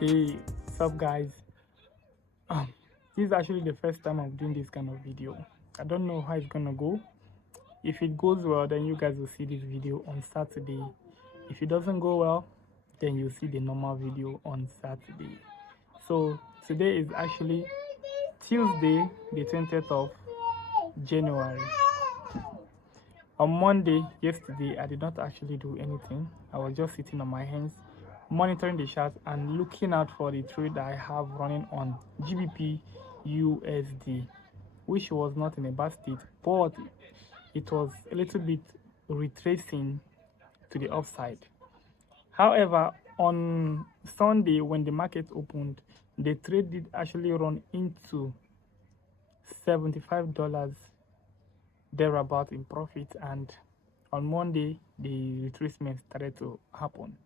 Hey, what's up guys? This is actually the first time I'm doing this kind of video. I don't know how it's gonna go. If it goes well, then you guys will see this video on Saturday. If it doesn't go well, then you'll see the normal video on Saturday. So today is actually Tuesday, the 20th of January. On Monday, yesterday, I did not actually do anything. I was just sitting on my hands, monitoring the chart and looking out for the trade that I have running on GBPUSD, which was not in a bad state, but it was a little bit retracing to the upside. However, on Sunday, when the market opened, the trade did actually run into $75 thereabout in profit, and on Monday the retracement started to happen.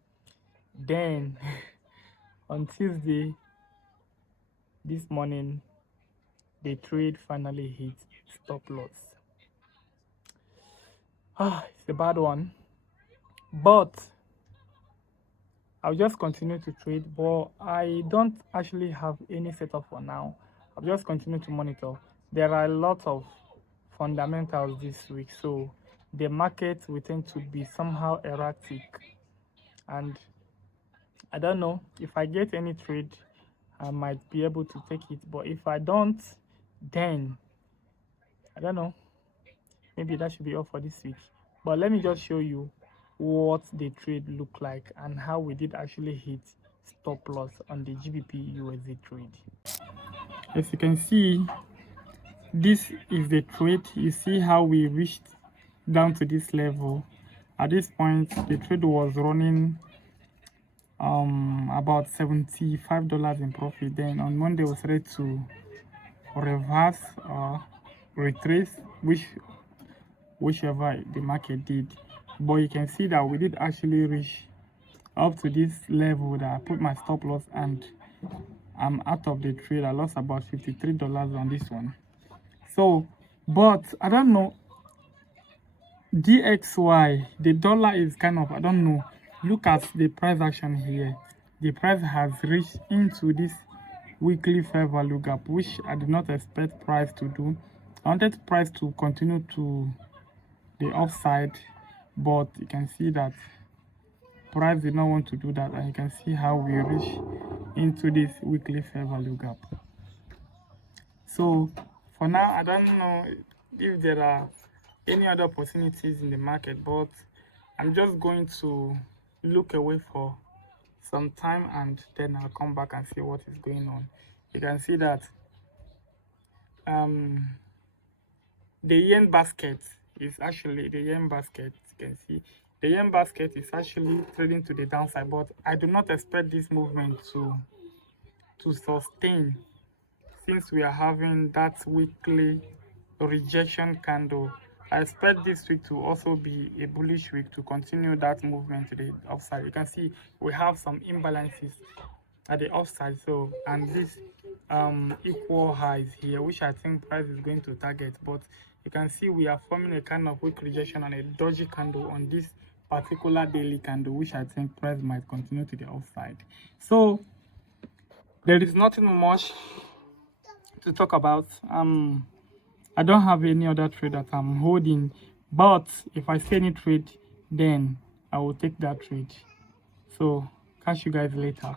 Then on Tuesday this morning the trade finally hit stop loss. It's a bad one, but I'll just continue to trade, but I don't actually have any setup for now. I'll just continue to monitor. There are a lot of fundamentals this week, so the market will tend to be somehow erratic, and I don't know if I get any trade I might be able to take it, but if I don't, then I don't know, maybe that should be all for this week. But let me just show you what the trade looked like and how we did actually hit stop loss on the GBPUSD trade. As you can see, this is the trade. You see how we reached down to this level. At this point the trade was running about $75 in profit. Then on Monday was ready to reverse or retrace, whichever the market did, but you can see that we did actually reach up to this level that I put my stop loss, and I'm out of the trade. I lost about $53 on this one. So, but I don't know, DXY, the dollar is kind of, I don't know, look at the price action here. The price has reached into this weekly fair value gap, which I did not expect price to do. I wanted price to continue to the upside, but you can see that price did not want to do that, and you can see how we reach into this weekly fair value gap. So for now, I don't know if there are any other opportunities in the market, but I'm just going to look away for some time and then I'll come back and see what is going on. You can see that the yen basket is actually you can see the yen basket is actually trading to the downside, but I do not expect this movement to sustain, since we are having that weekly rejection candle. I expect this week to also be a bullish week to continue that movement to the upside. You can see we have some imbalances at the upside, so, and this equal highs here, which I think price is going to target, but you can see we are forming a kind of weak rejection and a dodgy candle on this particular daily candle, which I think price might continue to the upside. So there is nothing much to talk about. I don't have any other trade that I'm holding, but if I see any trade, then I will take that trade. So catch you guys later.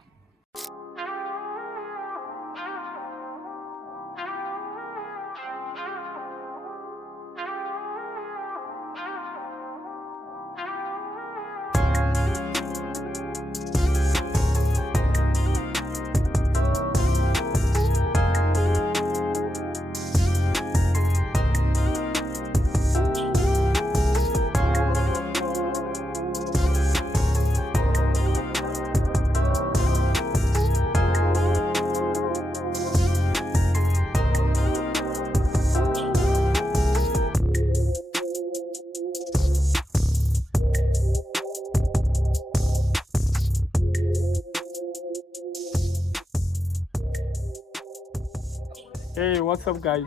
Hey, what's up guys?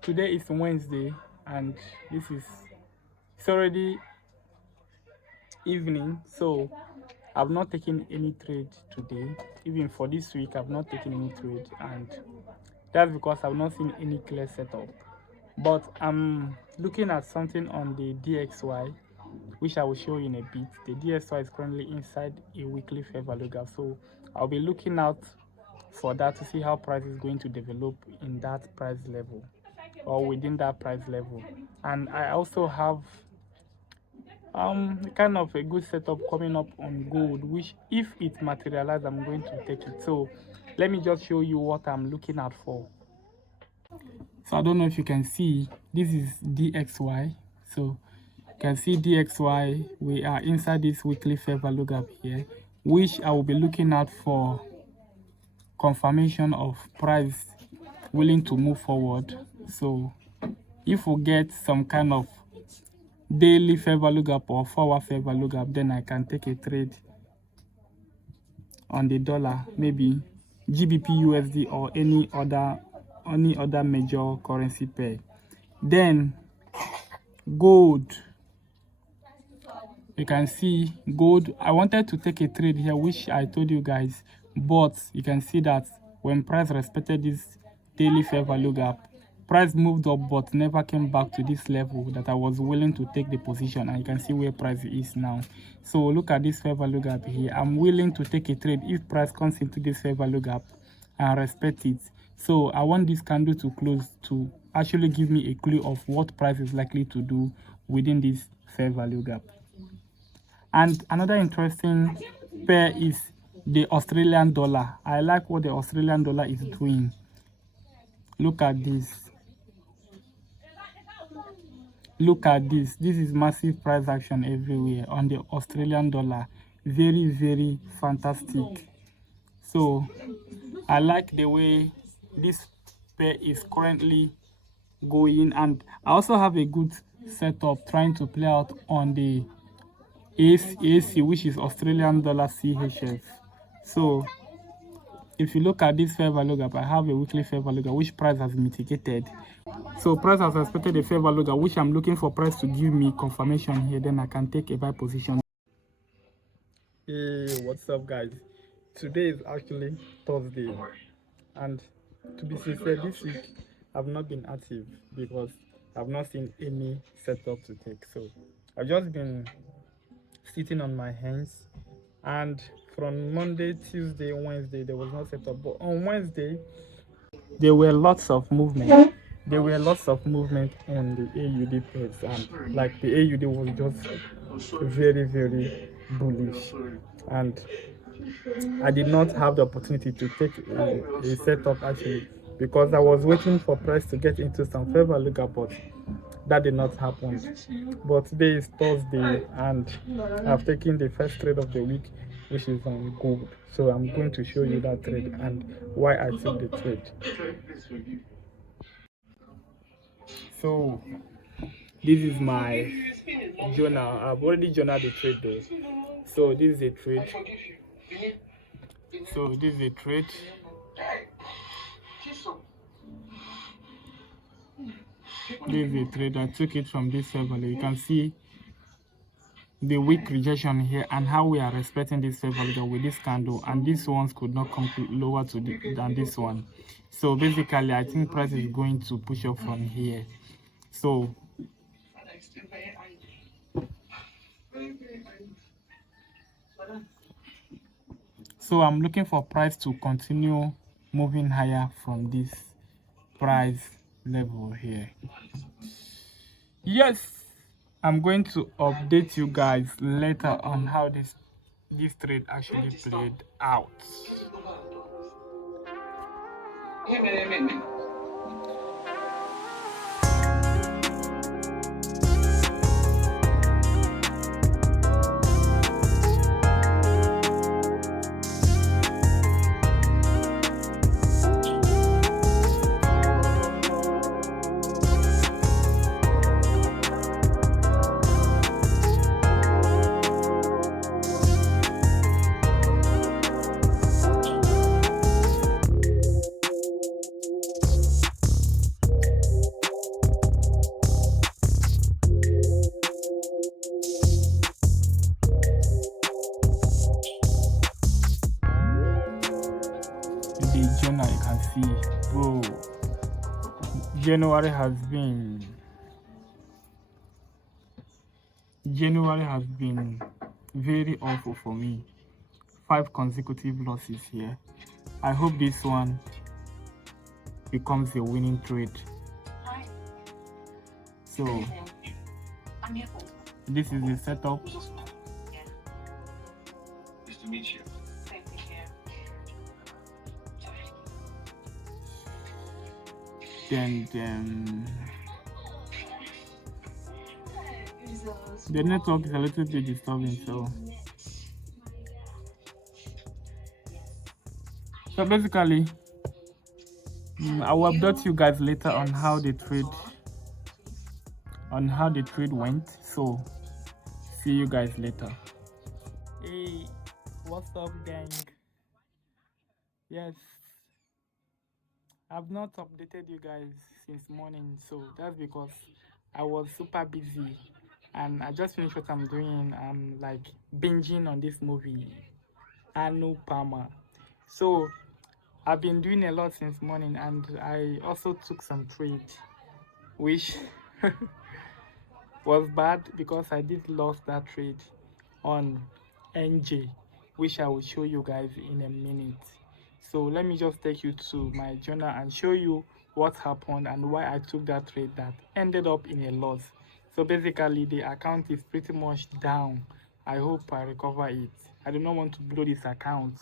Today is Wednesday and it's already evening, so I've not taken any trade today. Even for this week, I've not taken any trade, and that's because I've not seen any clear setup. But I'm looking at something on the DXY, which I will show you in a bit. The DXY is currently inside a weekly fair value gap, so I'll be looking out for that to see how price is going to develop in that price level or within that price level. And I also have kind of a good setup coming up on gold, which if it materializes, I'm going to take it. So let me just show you what I'm looking out for. So I don't know if you can see, this is DXY. So you can see DXY, we are inside this weekly fair value gap here, which I will be looking out for confirmation of price willing to move forward. So if we get some kind of daily fair value gap or 4-hour fair value gap, then I can take a trade on the dollar, maybe GBPUSD or any other major currency pair. Then gold, you can see gold, I wanted to take a trade here, which I told you guys, but you can see that when price respected this daily fair value gap, price moved up but never came back to this level that I was willing to take the position, and you can see where price is now. So look at this fair value gap here. I'm willing to take a trade if price comes into this fair value gap and respect it. So I want this candle to close to actually give me a clue of what price is likely to do within this fair value gap. And another interesting pair is the Australian dollar. I like what the Australian dollar is doing. Look at this. Look at this. This is massive price action everywhere on the Australian dollar. Very, very fantastic. So I like the way this pair is currently going, and I also have a good setup trying to play out on the AC, which is Australian dollar CHF. So if you look at this fair value gap, I have a weekly fair value gap which price has mitigated. So price has respected the fair value gap, which I'm looking for price to give me confirmation here, then I can take a buy position. Hey, what's up guys? Today is actually Thursday, and to be sincere, this week I've not been active because I've not seen any setup to take. So I've just been sitting on my hands, and from Monday, Tuesday, Wednesday there was no setup, but on Wednesday there were lots of movement. There were lots of movement on the AUD pairs, and like the AUD was just very, very bullish, and I did not have the opportunity to take a setup actually because I was waiting for price to get into some fair value gap, but that did not happen. But today is Thursday, and I've taken the first trade of the week, which is on gold. So I'm going to show you that trade and why I took the trade. So this is my journal. I've already journaled the trade though. So this is a trade. So this is a trade. This is a trade. I took it from this fair value. You can see the weak rejection here and how we are respecting this fair value with this candle, and these ones could not come lower than this one. So basically I think price is going to push up from here. So I'm looking for price to continue moving higher from this price level here. Yes, I'm going to update you guys later on how this trade actually played out. the journal, you can see, bro, January has been very awful for me. 5 consecutive losses here. I hope this one becomes a winning trade. So this is the setup. Nice to meet you. Same thing here. Then the network is a little bit disturbing, so basically I will update you guys later on how the trade went. So see you guys later. Hey, what's up, gang? Yes, I've not updated you guys since morning, so that's because I was super busy and I just finished what I'm doing. I'm like binging on this movie, Anu Palmer. So I've been doing a lot since morning, and I also took some trade, which was bad because I did lost that trade on NJ, which I will show you guys in a minute. So let me just take you to my journal and show you what happened and why I took that trade that ended up in a loss. So basically the account is pretty much down. I hope I recover it. I do not want to blow this account.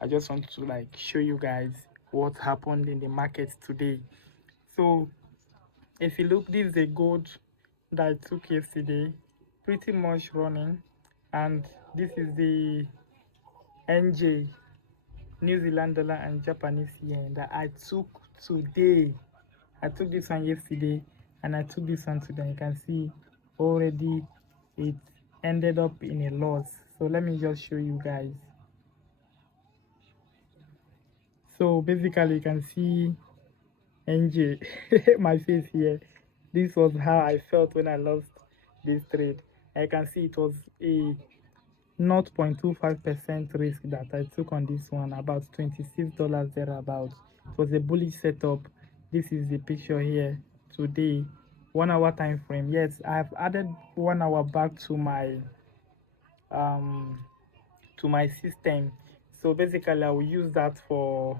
I just want to like show you guys what happened in the markets today. So if you look, this is the gold that I took yesterday, pretty much running, and this is the NJ, New Zealand dollar and Japanese yen, that I took today. I took this one yesterday and I took this one today. You can see already it ended up in a loss. So let me just show you guys. So basically you can see NJ, my face here. This was how I felt when I lost this trade. I can see it was a 0.25% risk that I took on this one, about $26 thereabouts. It was a bullish setup. This is the picture here today, 1 hour time frame. Yes, I've added 1 hour back to my system. So basically I will use that for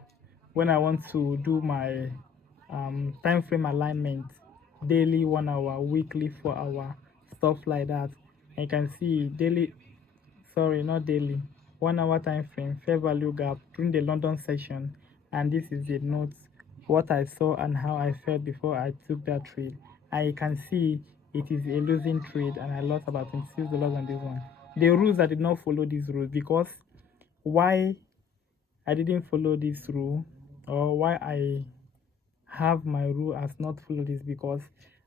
when I want to do my time frame alignment, daily 1 hour, weekly 4 hour, stuff like that. And you can see daily, sorry, not daily, 1 hour time frame, fair value gap during the London session. And this is the notes, what I saw and how I felt before I took that trade. And you can see it is a losing trade and I lost about $26 on this one. The rules, I did not follow these rules, because why I didn't follow this rule, or why I have my rule as not follow this, because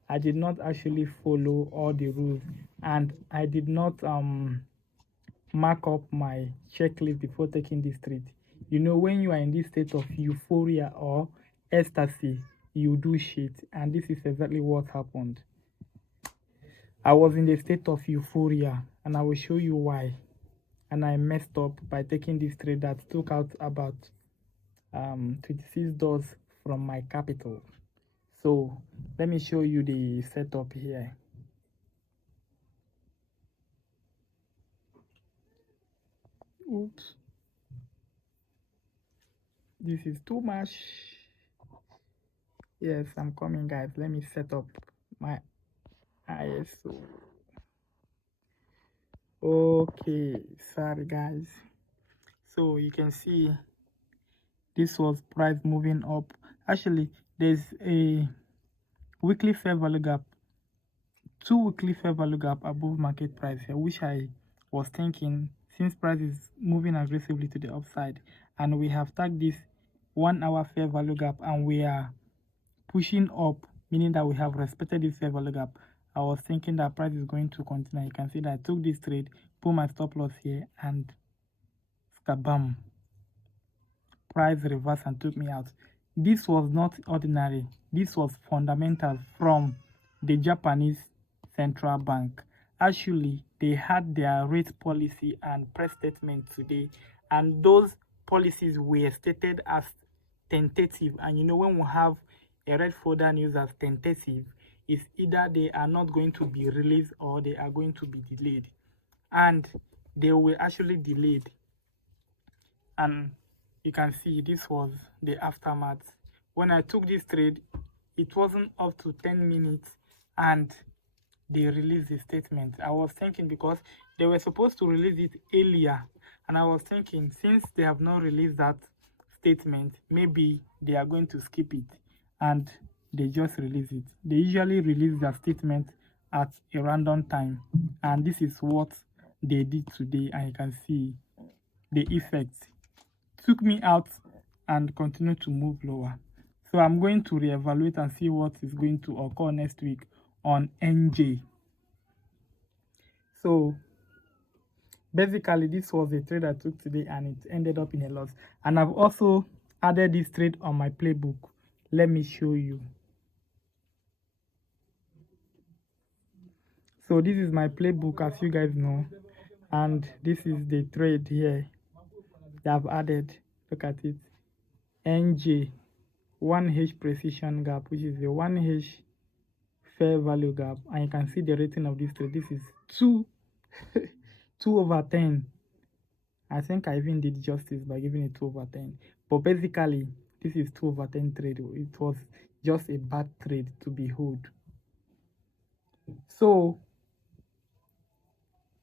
I did not actually follow all the rules and I did not mark up my checklist before taking this trade. You know, when you are in this state of euphoria or ecstasy, you do shit, and this is exactly what happened. I was in the state of euphoria and I will show you why. And I messed up by taking this trade that took out about $26 from my capital. So let me show you the setup here. Oops, this is too much. Yes, I'm coming, guys. Let me set up my ISO. Okay, sorry guys. So you can see this was price moving up. Actually, there's a weekly fair value gap, 2 weekly fair value gap above market price here, which I was thinking, since price is moving aggressively to the upside and we have tagged this 1 hour fair value gap and we are pushing up, meaning that we have respected this fair value gap, I was thinking that price is going to continue. You can see that I took this trade, put my stop loss here, and kabam, price reversed and took me out. This was not ordinary. This was fundamental from the Japanese central bank. Actually, they had their rate policy and press statement today, and those policies were stated as tentative. And you know, when we have a red folder news as tentative, it's either they are not going to be released or they are going to be delayed. And they were actually delayed. And you can see this was the aftermath. When I took this trade, it wasn't up to 10 minutes and they released the statement. I was thinking, because they were supposed to release it earlier, and I was thinking, since they have not released that statement, maybe they are going to skip it, and they just release it. They usually release their statement at a random time, and this is what they did today. And you can see the effect took me out and continue to move lower. So I'm going to reevaluate and see what is going to occur next week on NJ. So basically, this was a trade I took today and it ended up in a loss. And I've also added this trade on my playbook. Let me show you. So this is my playbook, as you guys know, and this is the trade here that I've added. Look at it. NJ 1H precision gap, which is a 1H fair value gap, and you can see the rating of this trade. This is 2 over 10. I think I even did justice by giving it 2 over 10. But basically, this is 2 over 10 trade. It was just a bad trade to behold. So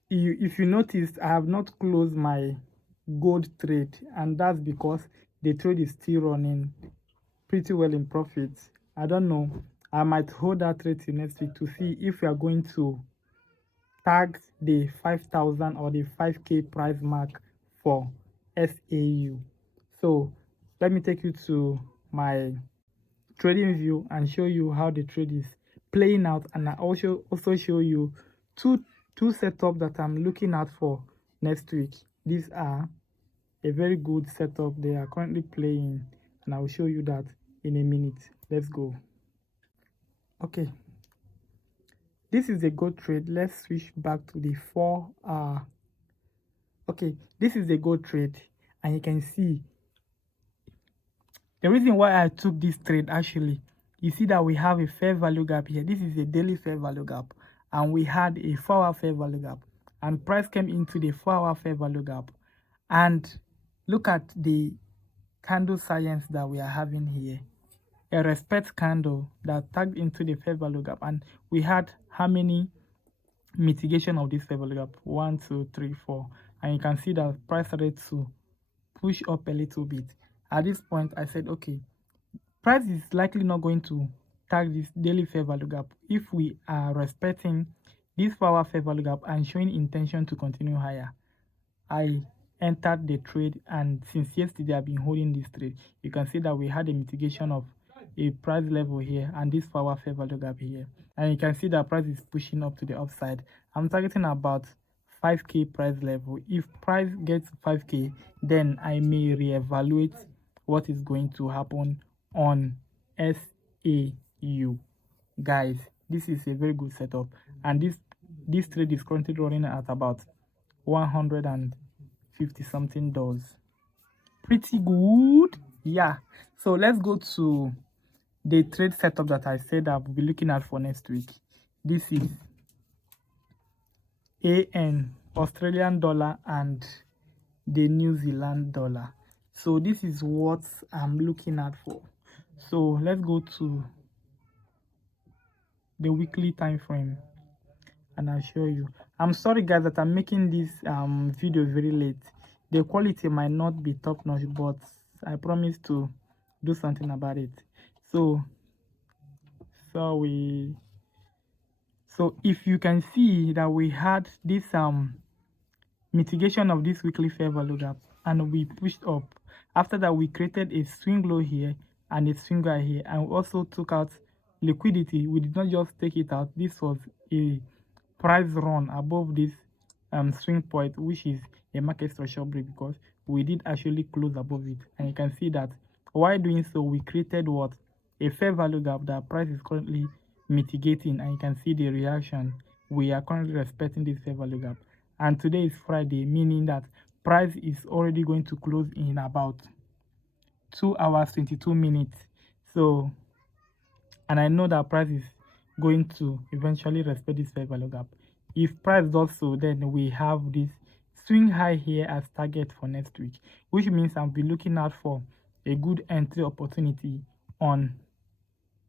if you noticed, I have not closed my gold trade, and that's because the trade is still running pretty well in profits. I don't know. I might hold that trade till next week to see if we are going to tag the 5,000 or the 5K price mark for SAU. So let me take you to my trading view and show you how the trade is playing out, and I also show you two setups that I'm looking at for next week. These are a very good setup they are currently playing, and I will show you that in a minute. Let's go. Okay, this is a gold trade. Let's switch back to the 4-hour. Okay, this is a gold trade, and you can see the reason why I took this trade. Actually, you see that we have a fair value gap here. This is a daily fair value gap, and we had a 4-hour fair value gap, and price came into the 4-hour fair value gap. And look at the candle science that we are having here. A respect candle that tagged into the fair value gap, and we had how many mitigation of this fair value gap? 1, 2, 3, 4, and you can see that price started to push up a little bit. At this point, I said, okay, price is likely not going to tag this daily fair value gap if we are respecting this 4-hour fair value gap and showing intention to continue higher. I entered the trade, and since yesterday I've been holding this trade. You can see that we had a mitigation of a price level here and this 4-hour fair value gap here, and you can see that price is pushing up to the upside. I'm targeting about 5K price level. If price gets 5K, then I may reevaluate what is going to happen on SAU. Guys, this is a very good setup, and this trade is currently running at about $150 something. Pretty good. Yeah, so let's go to the trade setup that I said I will be looking at for next week. This is AN, Australian dollar, and the New Zealand dollar. So this is what I'm looking at for. So let's go to the weekly time frame and I'll show you. I'm sorry guys that I'm making this video very late. The quality might not be top notch, but I promise to do something about it. So if you can see that we had this mitigation of this weekly fair value gap, and we pushed up. After that, we created a swing low here and a swing high here, and we also took out liquidity. We did not just take it out. This was a price run above this swing point, which is a market structure break, because we did actually close above it. And you can see that while doing so, we created what? A fair value gap that price is currently mitigating, and you can see the reaction. We are currently respecting this fair value gap, and today is Friday, meaning that price is already going to close in about 2 hours 22 minutes. So, and I know that price is going to eventually respect this fair value gap. If price does so, then we have this swing high here as target for next week, which means I'll be looking out for a good entry opportunity on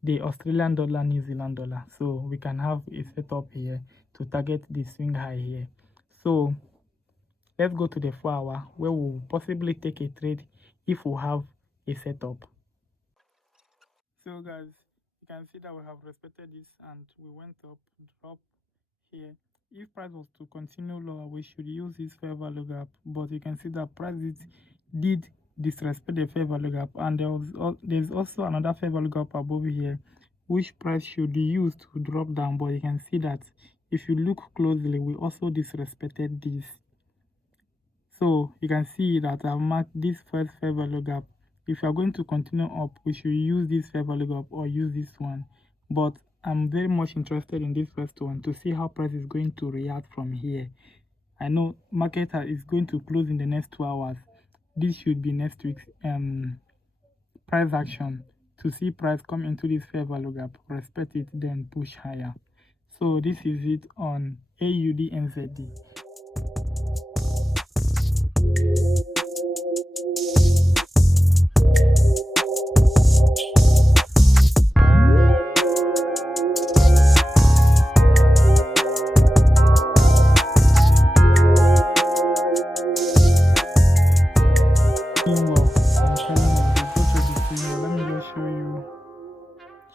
the Australian dollar, New Zealand dollar. So we can have a setup here to target the swing high here. So let's go to the 4 hour where we'll possibly take a trade if we have a setup. So guys, you can see that we have respected this and we went up, drop here. If price was to continue lower, we should use this fair value gap, but you can see that price did disrespect the fair value gap, and there's also another fair value gap above here which price should use to drop down, but you can see that if you look closely, we also disrespected this. So you can see that I've marked this first fair value gap. If you are going to continue up, we should use this fair value gap or use this one. But I'm very much interested in this first one to see how price is going to react from here. I know market is going to close in the next 2 hours. This should be next week's price action to see price come into this fair value gap, respect it, then push higher. So this is it on AUD NZD.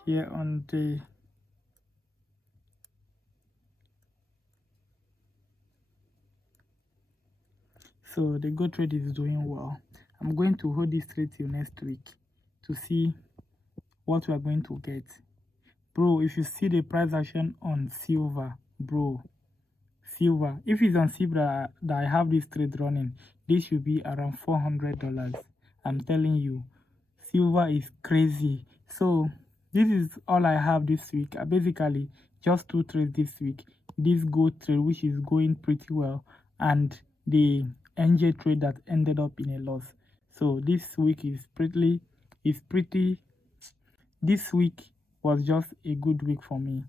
Here on the so the gold trade is doing well. I'm going to hold this trade till next week to see what we are going to get. Bro, if you see the price action on silver, bro, silver, if it's on silver that I have this trade running, this should be around $400. I'm telling you, silver is crazy. So this is all I have this week. Basically just 2 trades this week. This gold trade, which is going pretty well, and the NJ trade that ended up in a loss. So this week this week was just a good week for me.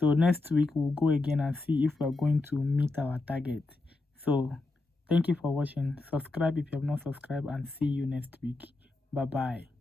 So next week we'll go again and see if we're going to meet our target. So thank you for watching. Subscribe if you have not subscribed, and see you next week. Bye bye.